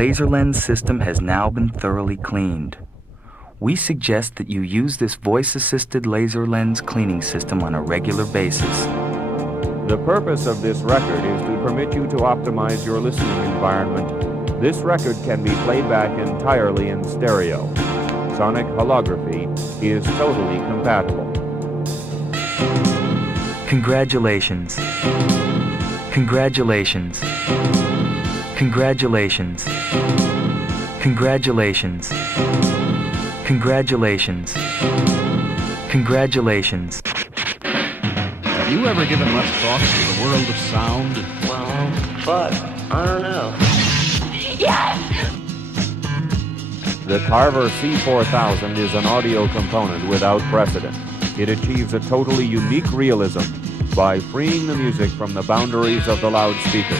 laser lens system has now been thoroughly cleaned. We suggest that you use this voice-assisted laser lens cleaning system on a regular basis. The purpose of this record is to permit you to optimize your listening environment. This record can be played back entirely in stereo. Sonic holography is totally compatible. Congratulations. Congratulations. Congratulations. Congratulations. Congratulations. Congratulations. Have you ever given much thought to the world of sound? Well, fuck, I don't know. Yes! The Carver C4000 is an audio component without precedent. It achieves a totally unique realism by freeing the music from the boundaries of the loudspeakers.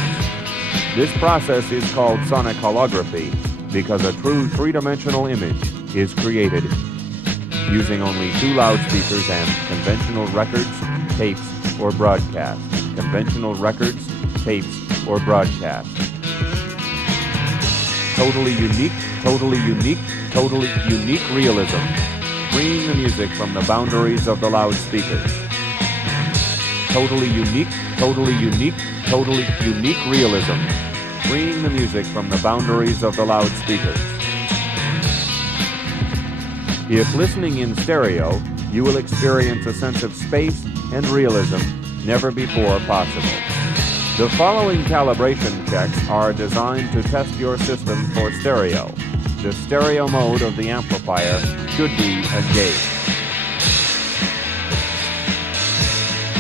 This process is called sonic holography because a true three-dimensional image is created using only two loudspeakers and conventional records, tapes, or broadcast. Conventional records, tapes, or broadcast. Totally unique realism, freeing the music from the boundaries of the loudspeakers. Totally unique realism, freeing the music from the boundaries of the loudspeakers. If listening in stereo, you will experience a sense of space and realism never before possible. The following calibration checks are designed to test your system for stereo. The stereo mode of the amplifier should be engaged.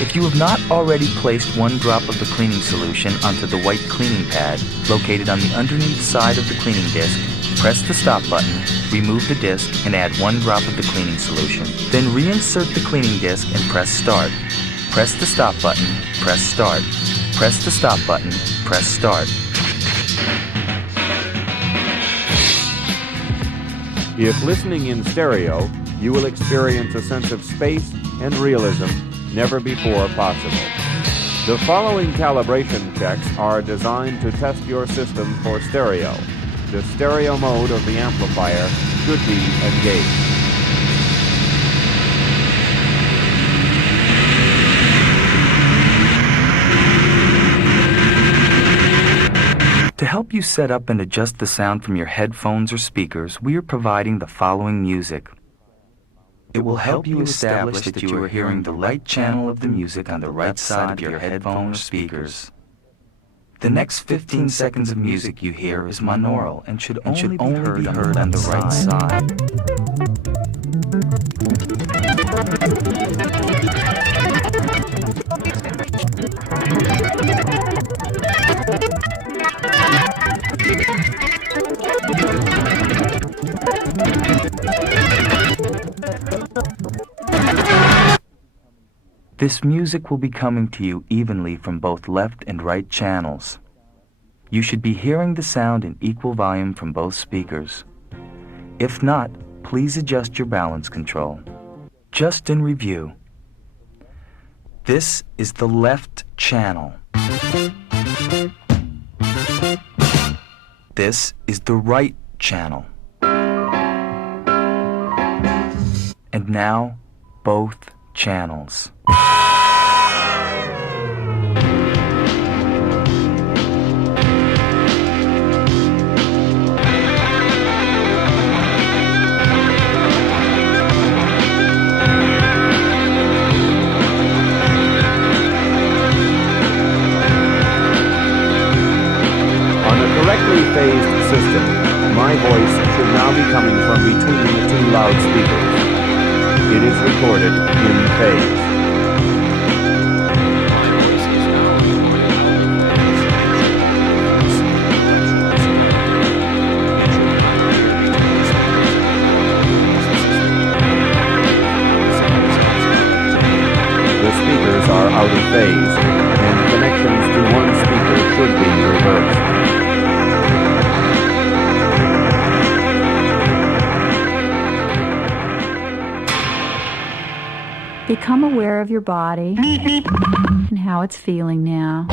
If you have not already placed one drop of the cleaning solution onto the white cleaning pad located on the underneath side of the cleaning disc, press the stop button, remove the disc, and add one drop of the cleaning solution. Then reinsert the cleaning disc and press start. Press the stop button, press start. Press the stop button, press start. If listening in stereo, you will experience a sense of space and realism never before possible. The following calibration checks are designed to test your system for stereo. The stereo mode of the amplifier should be engaged. To help you set up and adjust the sound from your headphones or speakers, we are providing the following music. It will help you establish that you are hearing the right channel of the music on the right side of your headphone or speakers. The next 15 seconds of music you hear is monaural and should only be heard on the right side. This music will be coming to you evenly from both left and right channels. You should be hearing the sound in equal volume from both speakers. If not, please adjust your balance control. Just in review, this is the left channel. This is the right channel. And now, both channels. Correctly phased system, my voice should now be coming from between the two loudspeakers. It is recorded in phase. The speakers are out of phase, and connections to one speaker should be reversed. Become aware of your body and how it's feeling now.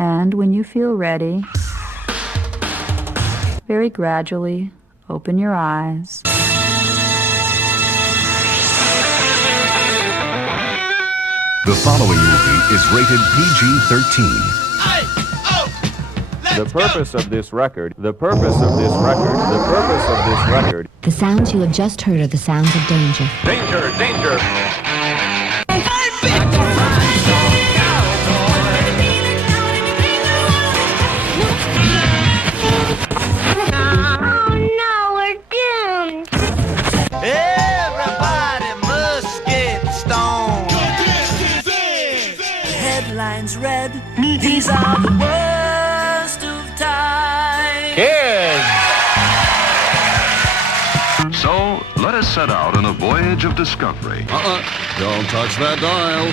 And when you feel ready, very gradually open your eyes. The following movie is rated PG-13. The purpose of this record, the purpose of this record. The sounds you have just heard are the sounds of danger. Danger, danger. Everybody must get stoned. Headlines read, these are the worst of times. So, let us set out on a voyage of discovery. Don't touch that dial.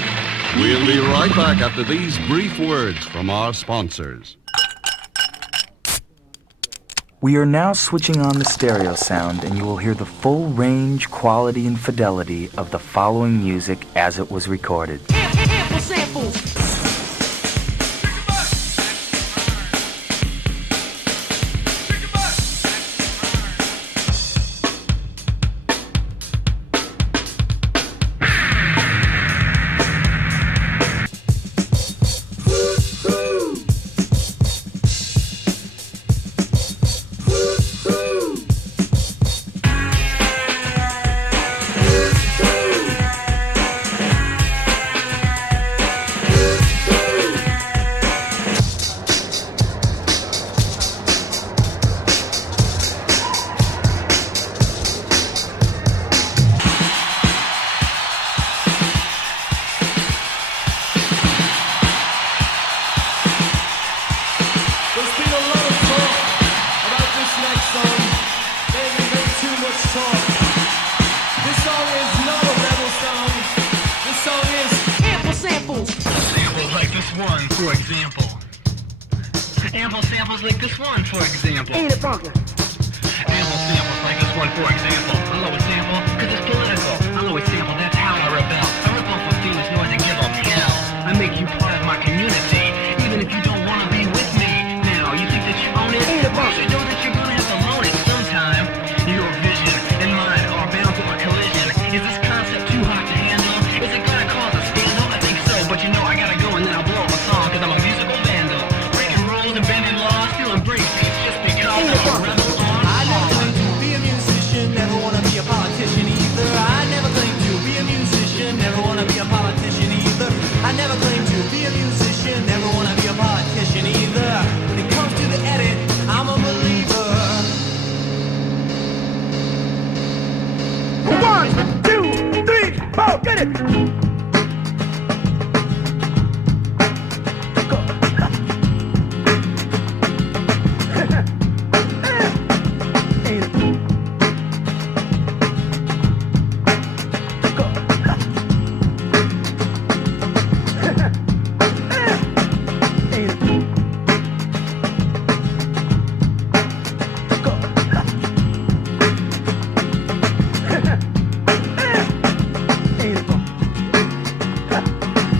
We'll be right back after these brief words from our sponsors. We are now switching on the stereo sound, and you will hear the full range, quality, and fidelity of the following music as it was recorded. Ample samples. There's been a lot of talk about this next song. Maybe way too much talk. This song is not a rebel song. This song is Ample samples. Samples like this one, for example. Ample samples like this one, for example. Ain't it funky? Ample samples like this one, for example. I'll always sample, cause it's political. I'll always sample, that's how I rebel. I rip off a famous noise and give up hell. I make you part of my community, even if you don't wanna be with me. Now, you think that you own it? Ain't it funky? You know that you're gonna have to loan it sometime. Your vision and mine are bound for a collision. Is this concept too hot to handle? Is it gonna cause a scandal? I think so, but you know I gotta go and then I'll blow up a song, cause I'm a musical vandal. Breaking rules and bending laws, stealing breakbeats just because I'm a rebel on I never claimed to be a musician, never wanna be a politician either. I never claimed to be a musician, never wanna be a politician either. I never claimed to be a musician, never wanna be a politician either. When it comes to the edit, I'm a believer. 1, 2, 3, 4, get it!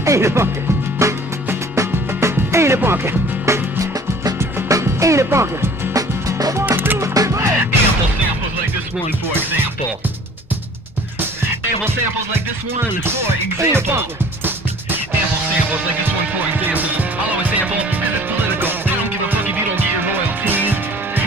Ain't it funky? Ain't it funky? Ain't it funky? Ample samples like this one, for example. Ample samples like this one, for example. Ample samples like this one, for example. I'll always sample, cause it's political. I don't give a fuck if you don't get your royalties.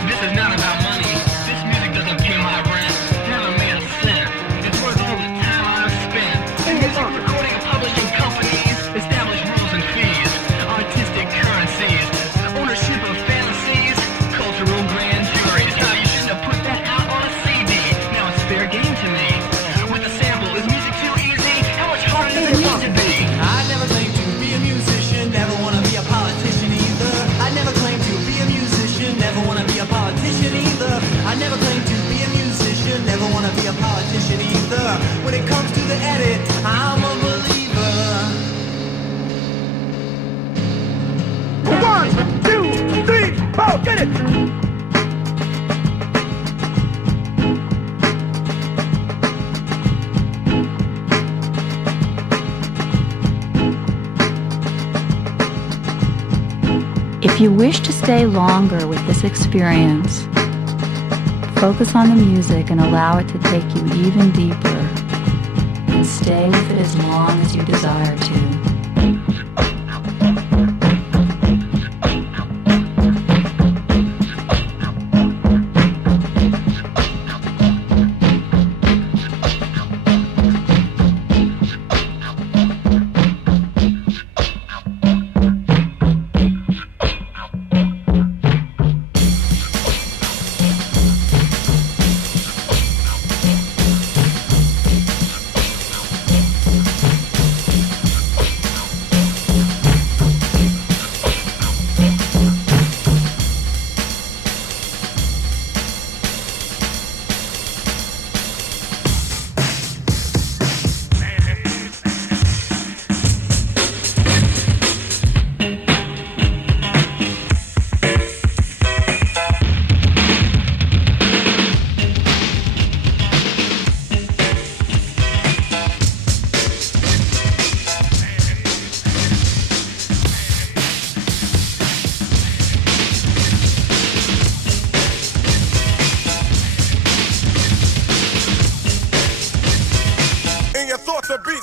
This is not about money. This music doesn't pay my rent. Never made a cent. It's worth all the time I've spent. Music recording and publishing companies establish rules and fees. Artistic currencies. Ownership of fantasies. Cultural grand juries. Now you shouldn't have put that out on a CD. Now it's fair game to me. With a sample, is music too easy? How much harder does it need to be? I never claimed to be a musician, never wanna be a politician either. I never claimed to be a musician, never wanna be a politician either. I never claimed to be a musician, never wanna be a politician either. When it comes to the edit, I'm a believer. 1, 2, 3, 4, get it! If you wish to stay longer with this experience, focus on the music and allow it to take you even deeper, and stay with it as long as you desire to.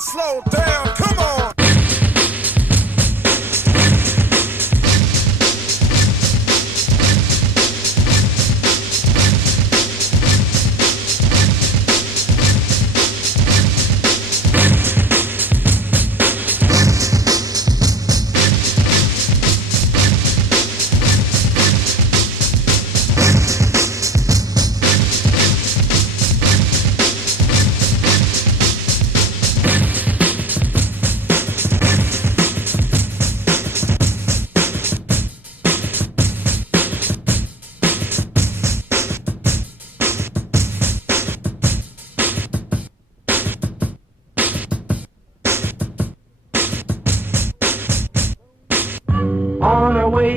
Slow down, come on!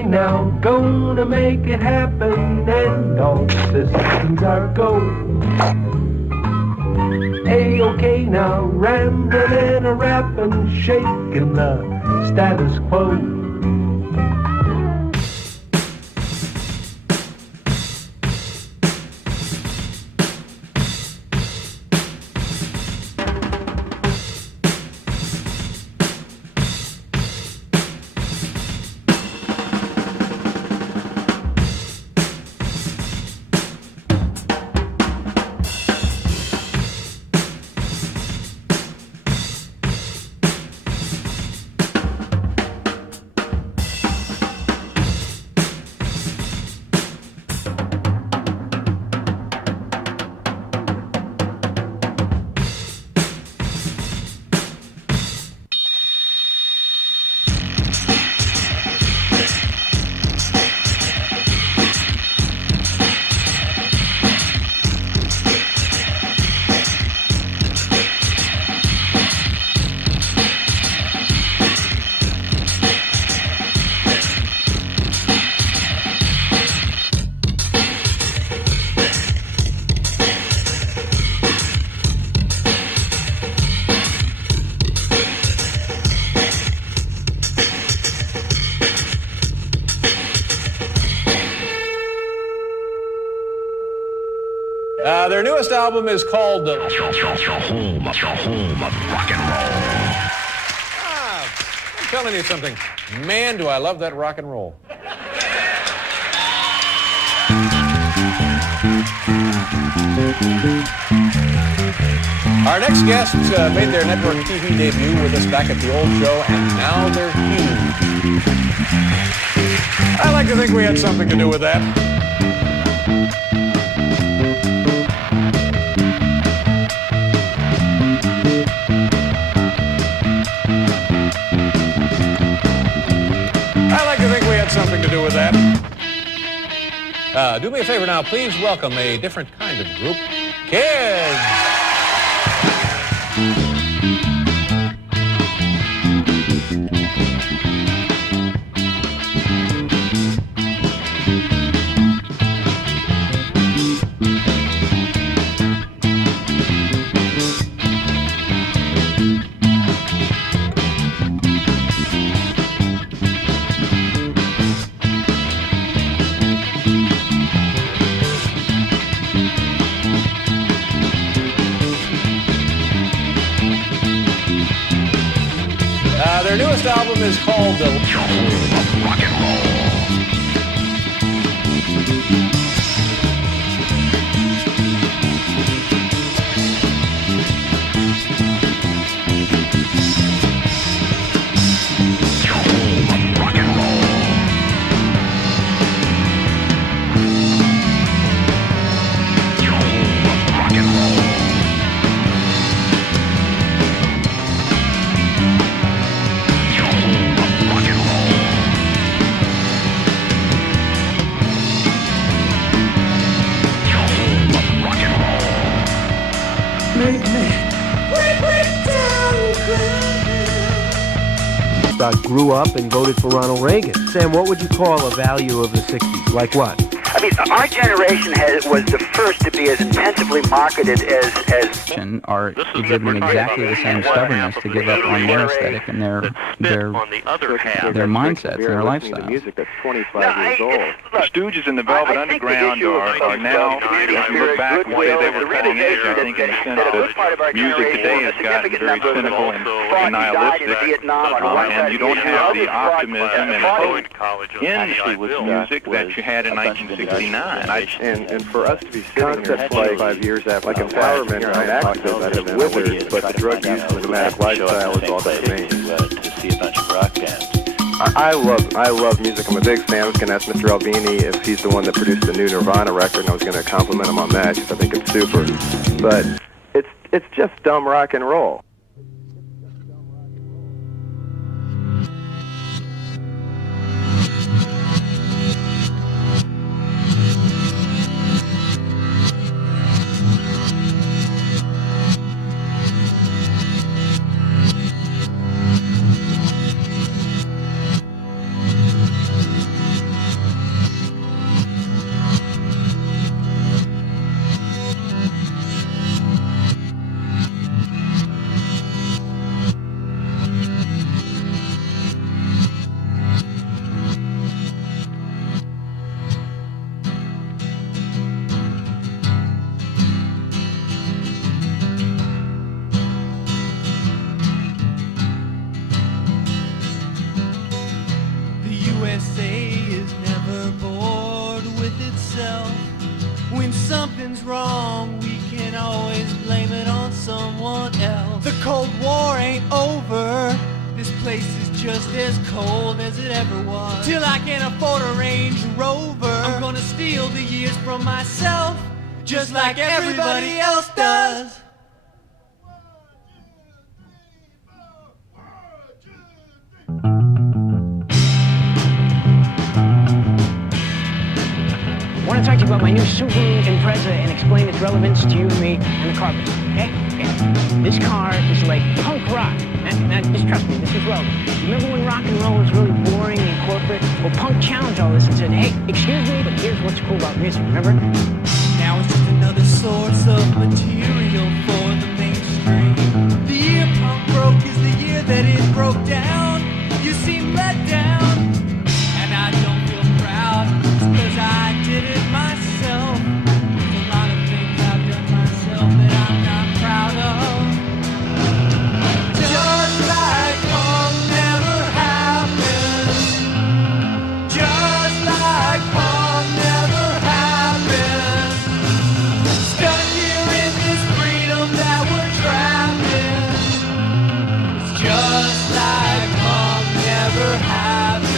Now, gonna make it happen, and all systems are go. A-OK now, rambling and a rapping, shaking the status quo. Their newest album is called Home of Rock and Roll. I'm telling you something. Man, do I love that rock and roll. Our next guests made their network TV debut with us back at the old show, and now they're huge. I like to think we had something to do with that. Something to do with that. Do me a favor now, please welcome a different kind of group, Kids. Their newest album is called Rock and Roll. Grew up and voted for Ronald Reagan. Sam, what would you call a value of the 60s? Like what? I mean, our generation was the first to be as intensively marketed as are exhibiting exactly the same stubbornness to give up on their aesthetic and their mindsets and their lifestyles. Music that's 25 years old. The Stooges and the Velvet Underground are now, if you look back and say they were cutting edge, I think, in the sense that music today has gotten very cynical and nihilistic, and you don't have the optimism and hope in with music that you had in 1969. And for us to be sitting here 25 years after, like empowerment and activism, that have withered, but the drug use and the nomadic lifestyle is all the same. To see a bunch of rock bands. I love music. I'm a big fan. I was going to ask Mr. Albini if he's the one that produced the new Nirvana record, and I was going to compliment him on that because I think it's super. But it's just dumb rock and roll. USA is never bored with itself. When something's wrong, we can always blame it on someone else. The Cold War ain't over. This place is just as cold as it ever was. Till I can afford a Range Rover, I'm gonna steal the years from myself, just like everybody else does. I want to talk to you about my new Subaru Impreza and explain its relevance to you and me and the car business, okay? This car is like punk rock. Now, just trust me, this is relevant. Remember when rock and roll was really boring and corporate? Well, punk challenged all this and said, hey, excuse me, but here's what's cool about music, remember? Now it's just another source of material for the mainstream. The year punk broke is the year that it broke down. You seem let down, and I don't feel proud, cause I did it myself. There's a lot of things I've done myself that I'm not proud of. Just like punk never happened. Just like punk never happened. Stuck here in this freedom that we're trapped in. It's just like punk never happened.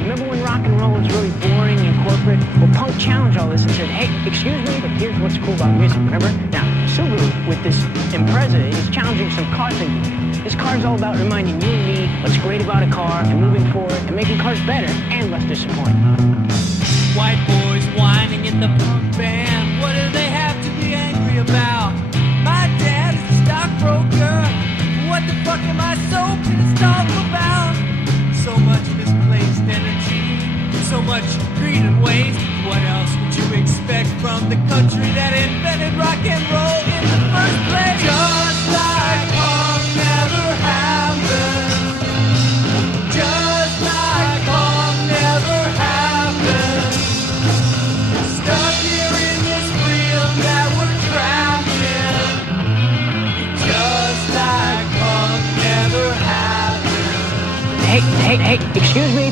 Remember when rock and roll was really boring and corporate? Well, punk challenged all this and said, hey, excuse me, but here's what's cool about music, remember? Now, Subaru, with this Impreza, is challenging some car thinking. This car is all about reminding you and me what's great about a car and moving forward and making cars better and less disappointing. White boys whining in the punk band. What do they have to be angry about? My dad is a stockbroker. What the fuck am I so pissed off about? So much misplaced energy, so much greed and waste. Hey, excuse me.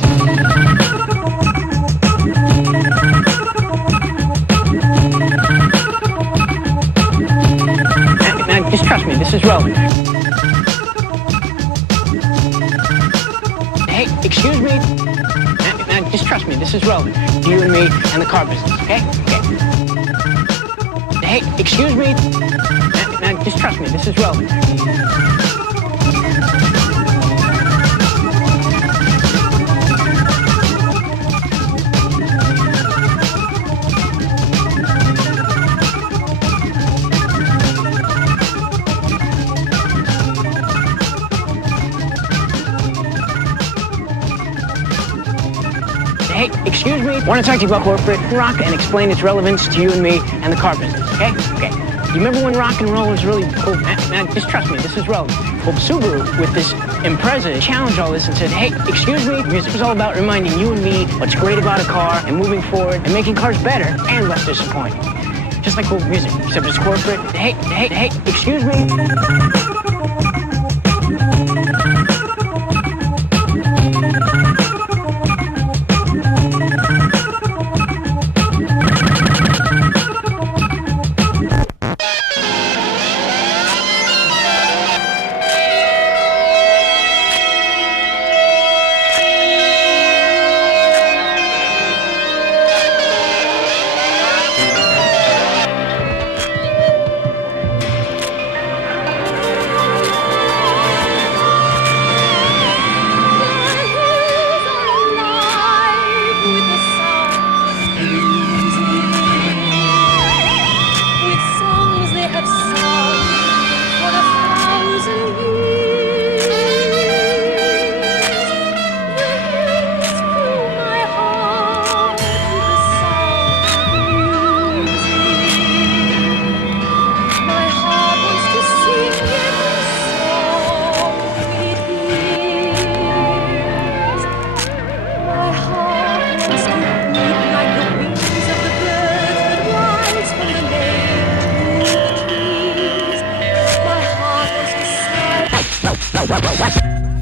Now, just trust me, this is relevant. Hey, excuse me. Now, just trust me, this is relevant. You and me and the car business, okay? Hey, excuse me. Now, just trust me, this is relevant. Hey, excuse me. I want to talk to you about corporate rock and explain its relevance to you and me and the car business, okay? You remember when rock and roll was really cool? Now, just trust me, this is relevant. Well, Subaru, with this Impreza, challenged all this and said, hey, excuse me, music is all about reminding you and me what's great about a car and moving forward and making cars better and less disappointing. Just like cool music, except it's corporate. Hey, excuse me.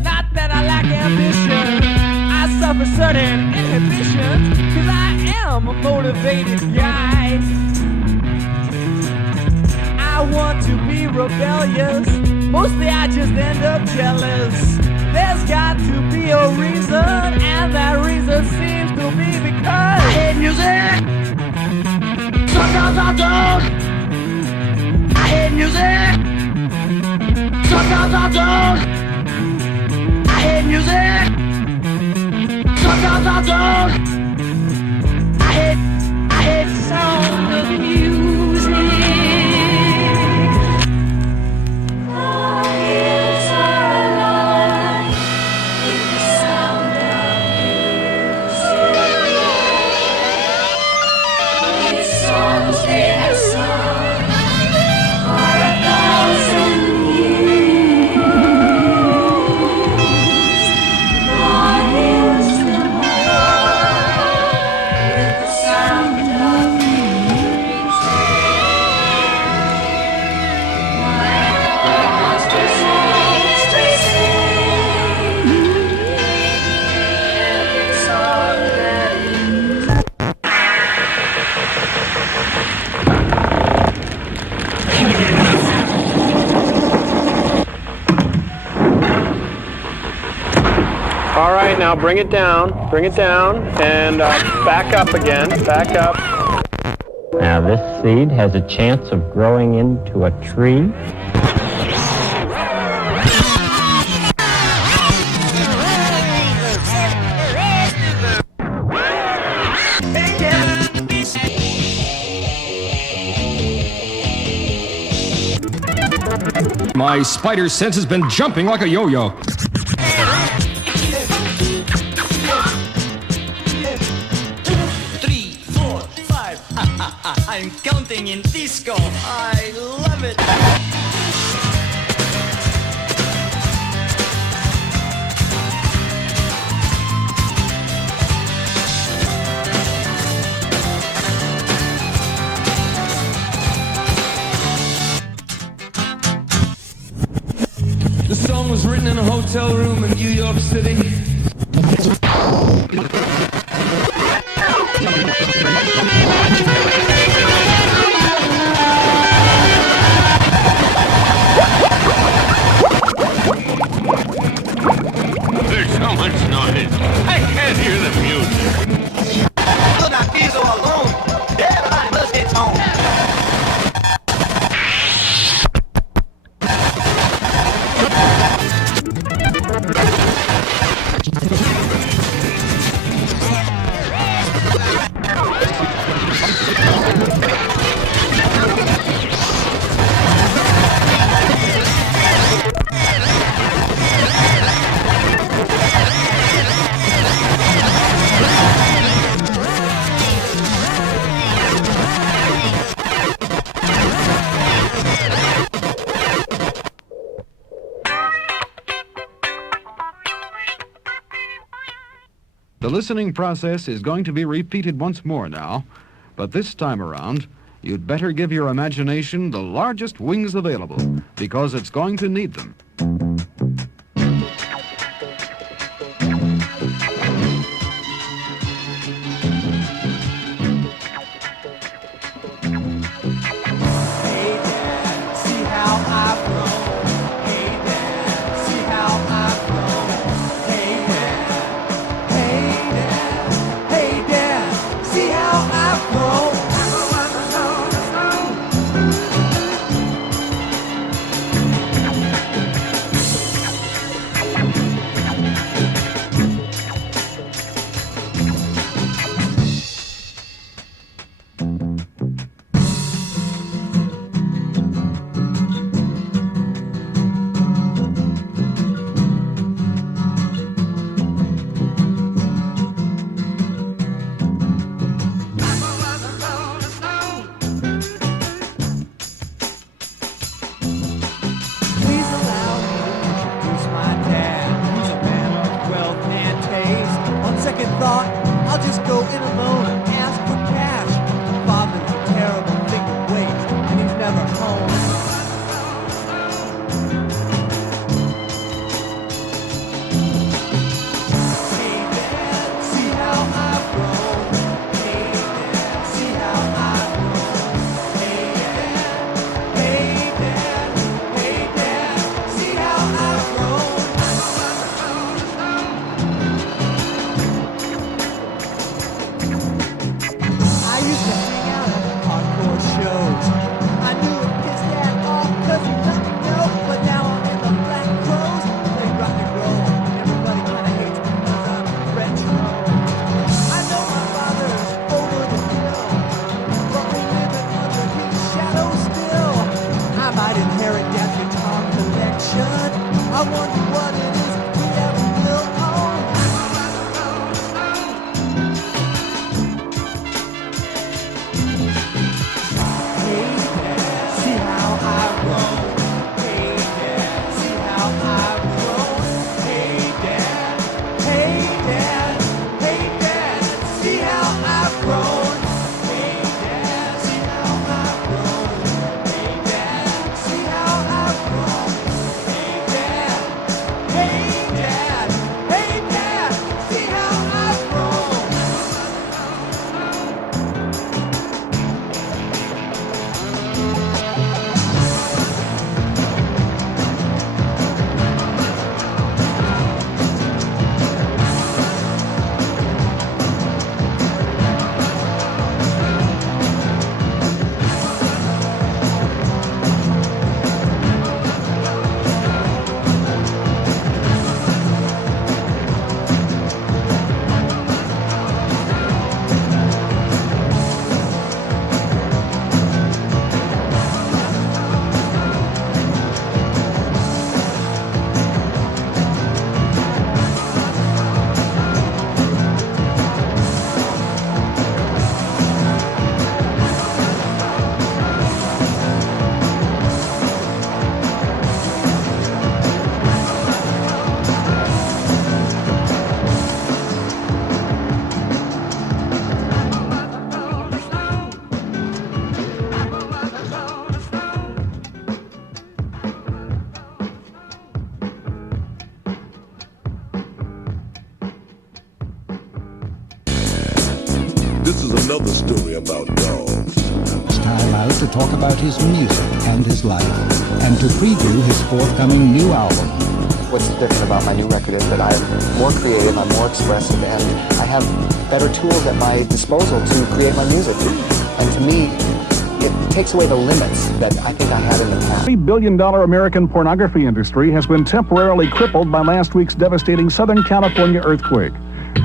Not that I lack ambition, I suffer certain inhibitions, cause I am a motivated guy. I want to be rebellious, mostly I just end up jealous. There's got to be a reason, and that reason seems to be because I hate music. Sometimes I don't. I hate music. Sometimes I don't. I hate music. Sometimes I don't. I hate the sound of music. Our ears are alive with the sound of music. These songs they have sung for 1,000 years. Our ears still alive with the sound of music. My heart just wants to sing every song that All right, now bring it down, and back up again, back up. Now this seed has a chance of growing into a tree. My spider sense has been jumping like a yo-yo. 3, 4, 5. I'm counting in disco. I love it. The song was written in a hotel room in New York City. There's so much noise. I can't hear the music. Could not be so alone. Everybody must get home. The listening process is going to be repeated once more now, but this time around, you'd better give your imagination the largest wings available, because it's going to need them. I'll just go in alone and ask for cash. Father's a terrible thing to waste, and he's never home. Hey Dad, see how I've grown. Hey Dad, see how I've grown. Hey Dad, hey Dad, hey Dad, see how I've grown. I used to hang out at hardcore shows. I knew it pissed Dad off cause he let me know. But now I'm in the Black Crows, play rock and roll. Everybody kinda hates me cause I'm retro. I know my father's over the hill, but we living under his shadow still. I might inherit Dad's guitar collection. I wonder what it is we ever will own. Hey Dad, see how I've grown. Hey Dad, see how I've grown. Hey Dad, hey Dad, hey Dad, see how I've grown. Hey Dad, see how I've grown. Hey Dad, see how I've grown. Hey Dad, another story about dogs. It's time out to talk about his music and his life, and to preview his forthcoming new album. What's different about my new record is that I'm more creative, I'm more expressive, and I have better tools at my disposal to create my music. And to me, it takes away the limits that I think I had in the past. $3 billion American pornography industry has been temporarily crippled by last week's devastating Southern California earthquake.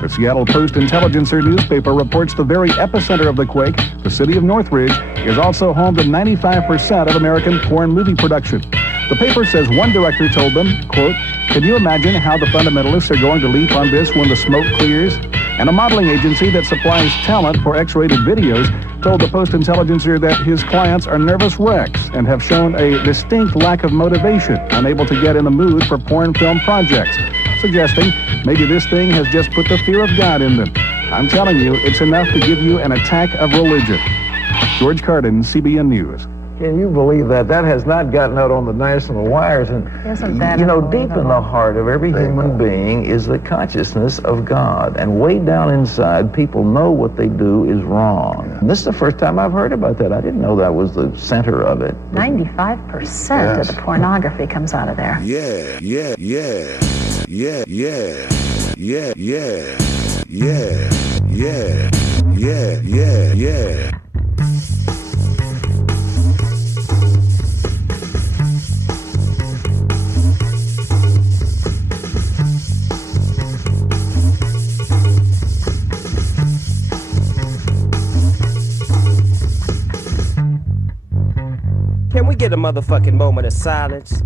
The Seattle Post-Intelligencer newspaper reports the very epicenter of the quake, the city of Northridge, is also home to 95% of American porn movie production. The paper says one director told them, quote, "Can you imagine how the fundamentalists are going to leap on this when the smoke clears?" And a modeling agency that supplies talent for X-rated videos told the Post-Intelligencer that his clients are nervous wrecks and have shown a distinct lack of motivation, unable to get in the mood for porn film projects, suggesting maybe this thing has just put the fear of God in them. I'm telling you, it's enough to give you an attack of religion. George Carden, CBN News. Can you believe that? That has not gotten out on the national wires. And, Isn't that you know, deep in the heart of every human being is the consciousness of God. And way down inside, people know what they do is wrong. And this is the first time I've heard about that. I didn't know that was the center of it. 95% of the pornography comes out of there. Yeah, yeah, yeah, yeah, yeah, yeah, yeah, yeah, yeah, yeah, yeah, yeah. Can we get a motherfucking moment of silence?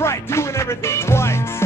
right, doing everything twice.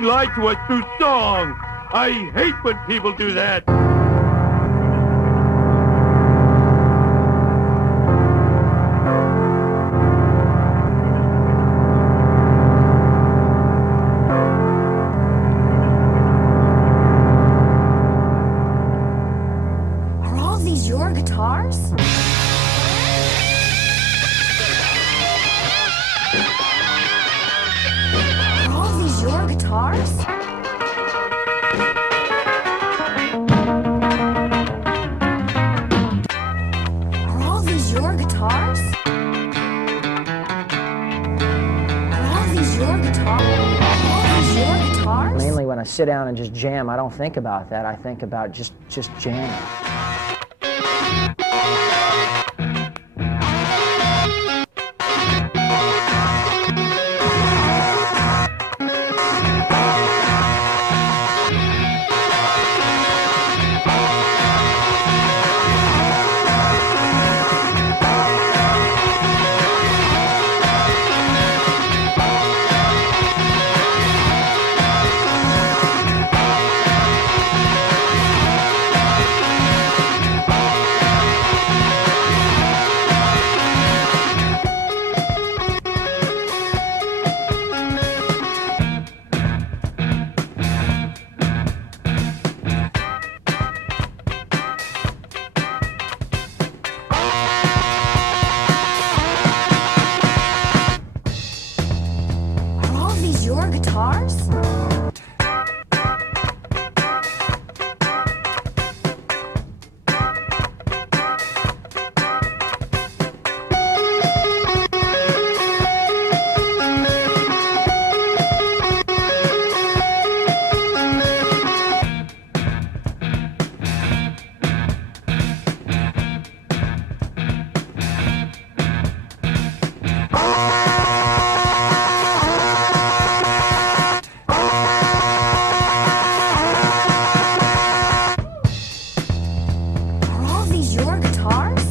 being lied to us through song. I hate when people do that. Are all these your guitars? Are all these your guitars? Are all these your guitars? Are all these your guitars? Are all these your guitars? Mainly when I sit down and just jam, I don't think about that. I think about just jamming. Are all these your guitars? Are all these your guitars?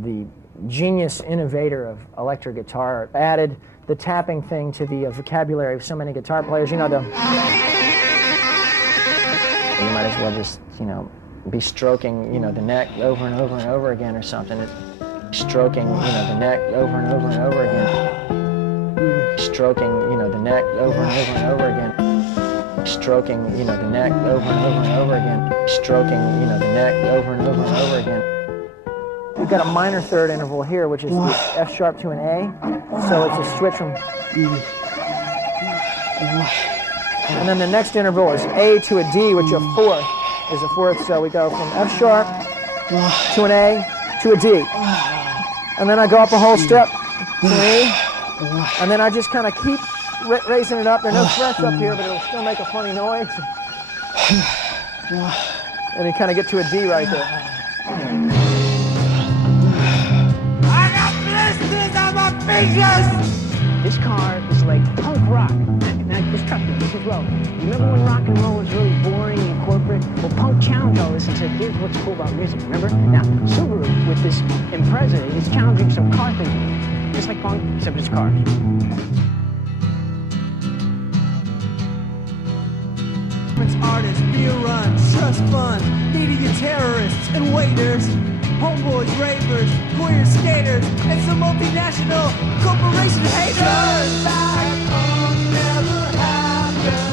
The genius innovator of electric guitar added the tapping thing to the vocabulary of so many guitar players. You know, you might as well just, be stroking, the neck over and over and over again or something. Stroking, the neck over and over and over again. Stroking, the neck over and over and over again. Stroking, the neck over and over and over again. Stroking, the neck over and over and over again. We've got a minor third interval here, which is the F sharp to an A. So it's a switch from... And then the next interval is A to a D, which a fourth is a fourth. So we go from F sharp to an A to a D. And then I go up a whole step to an E. And then I just kind of keep raising it up. There's no frets up here, but it'll still make a funny noise. And you kind of get to a D right there. This car is like punk rock. Now, just trust me, this is well. You remember when rock and roll was really boring and corporate? Well, punk challenged all this and said, here's what's cool about music, remember? Now, Subaru, with this Impreza, is challenging some car thinking. Just like punk, except it's cars. Artists, beer runs, trust fund, media terrorists and waiters, homeboys, ravers, queer skaters, and some multinational corporation haters. Just like punk never happened.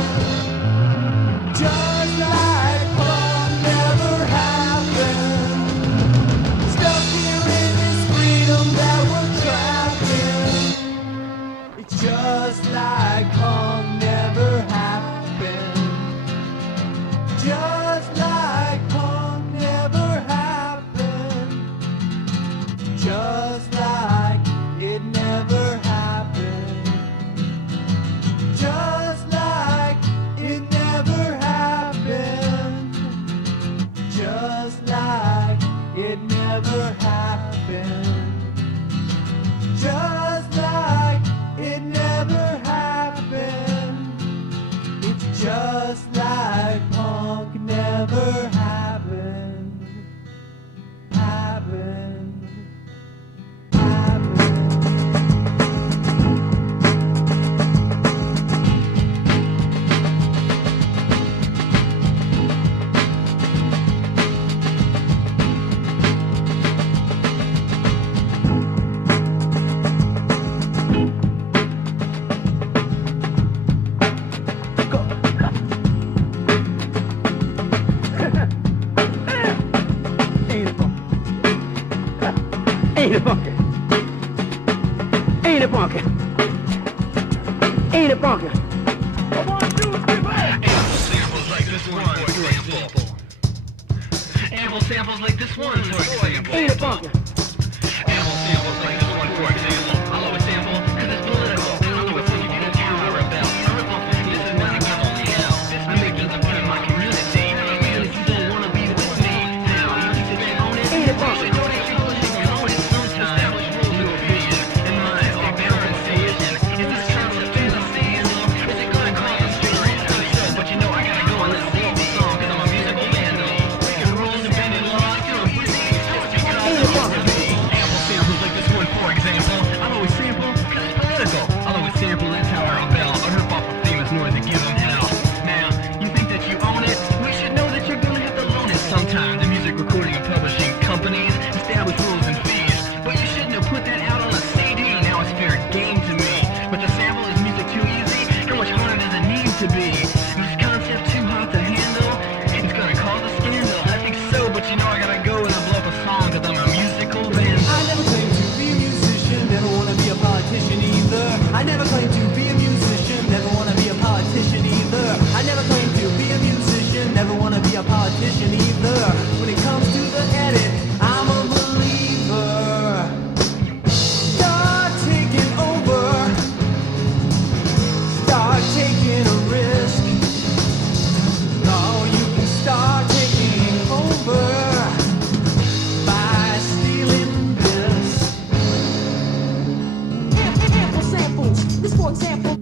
Just like punk never happened. Stuck here in this freedom that we're trapped in. It's just like punk never happened. Just like punk never happened. Just like it never happened. it funky? Samples like this one, for example. Ample samples like this one, for example. Ain't it funky? Ample samples like this one, for example. I'll always sample, cause it's political. I'll always think you don't care or rebel. This is not a game on hell. I make it in my community. Even if you don't wanna be with me. Now, you need to get on it. Ain't it funky? Know that you're pushing and on it sometimes. Establish rules of vision. And mine are currency. Is this concept fantasy? Is it gonna cause a story? But you know I gotta go on this song, cause I'm a musical vandal. Breaking rules and bending laws, doing busy. Just because of me. Ample samples like this one, for example. I'll always sample, cause it's political. I'll always sample that Tower of Bell. A herb off of famous noise to give them hell. Now, you think that you own it? We should know that you're gonna have to loan it sometime. The music recording and publishing companies establish rules and fees. But you shouldn't have put that out on a CD. Now it's fair game to me. But the sample is music too easy. How much harder does it need to be? Is this concept too hot to handle? It's gonna cause a scandal. I think so, but you know I gotta go and I blow up a song cause I'm a musical vandal. I never claimed to be a musician, never wanna be a politician either. I never claimed to be a musician, never wanna be a politician either. I never claimed to be a musician, never wanna be a politician either. When it comes to the edit, I'm a believer. Start taking over, start taking a risk. Oh, you can start taking over by stealing this. Ample samples. This for example.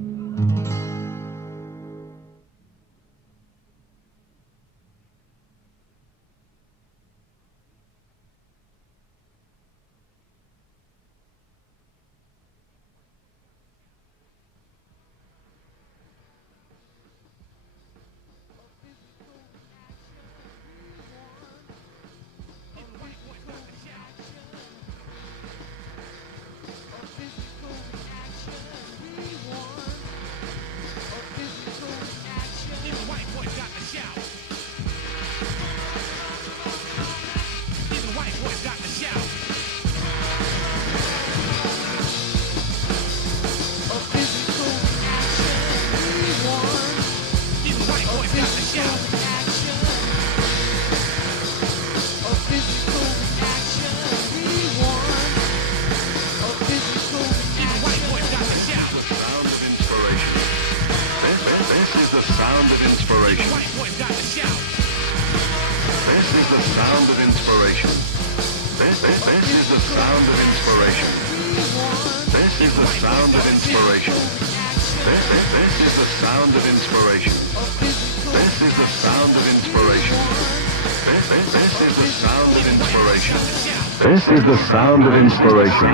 This is the sound of inspiration.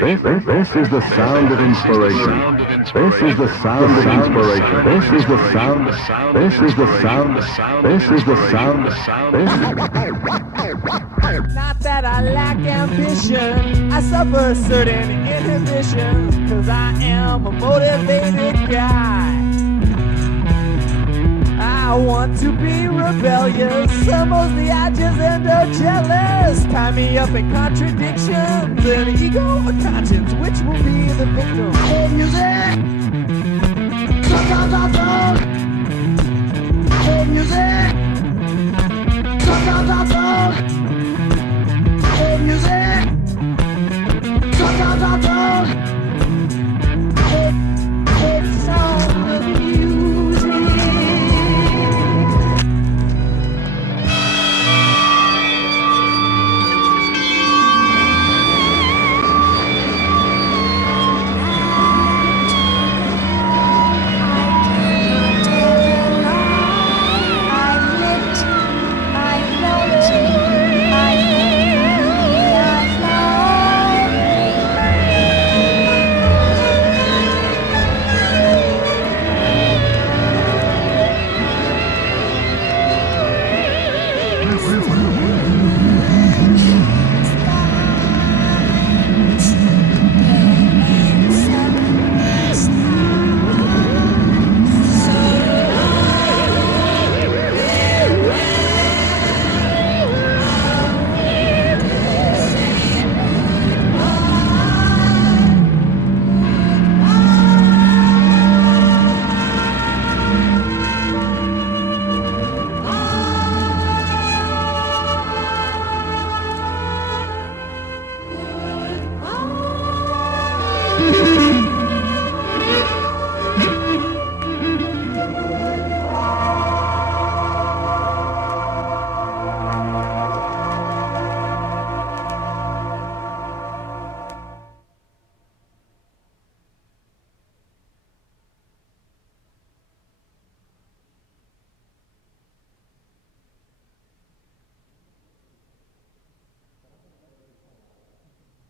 This is the sound of inspiration. This is the sound of inspiration. This is the sound. This is the sound. This is the sound. Not that I lack ambition, I suffer certain inhibitions, cause I am a motivated guy. I want to be rebellious, mostly I just end up jealous. Tie me up in contradictions, an ego, a conscience, which will be the victim. Oh, music! Sometimes I talk. Oh, music! Sometimes I talk. Oh, music! Sometimes I talk. Oh, sound of music.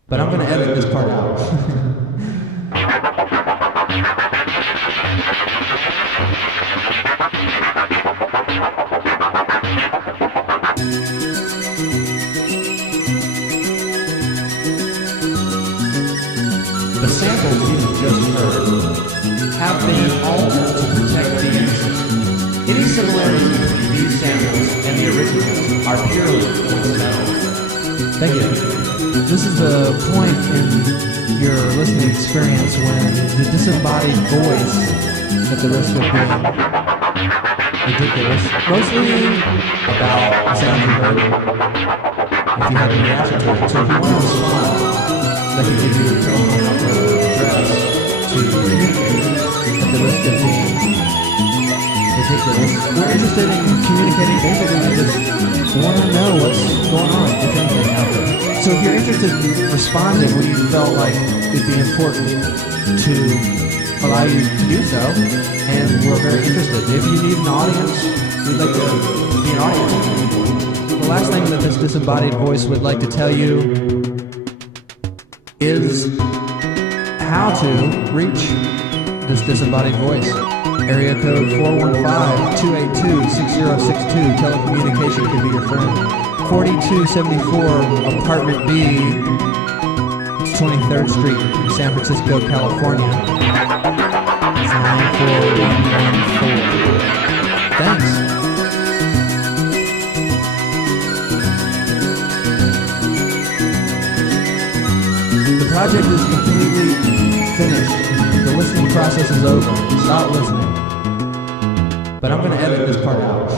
But I'm going to edit this part out. The samples you just heard have been altered to protect the innocent. Any similarities between these samples and the originals are purely coincidental. Thank you. This is the point in your listening experience when the disembodied voice, at the risk of being ridiculous, mostly about the sound you heard, if you have any reaction to it. So if you want to respond, let me give you a telephone number or address to communicate at the risk of being ridiculous. We're interested in communicating. Basically, we just want to know what's going on, if anything, out there. So if you're interested in responding, we felt like it'd be important to allow you to do so, and we're very interested. If you need an audience, we'd like to be an audience. The last thing that this disembodied voice would like to tell you is how to reach this disembodied voice. Area code 415-282-6062. Telecommunication can be your friend. 4274 Apartment B. It's 23rd Street, San Francisco, California. 94114. Thanks. The project is completely finished. The listening process is over. Stop listening. But I'm going to edit this part out.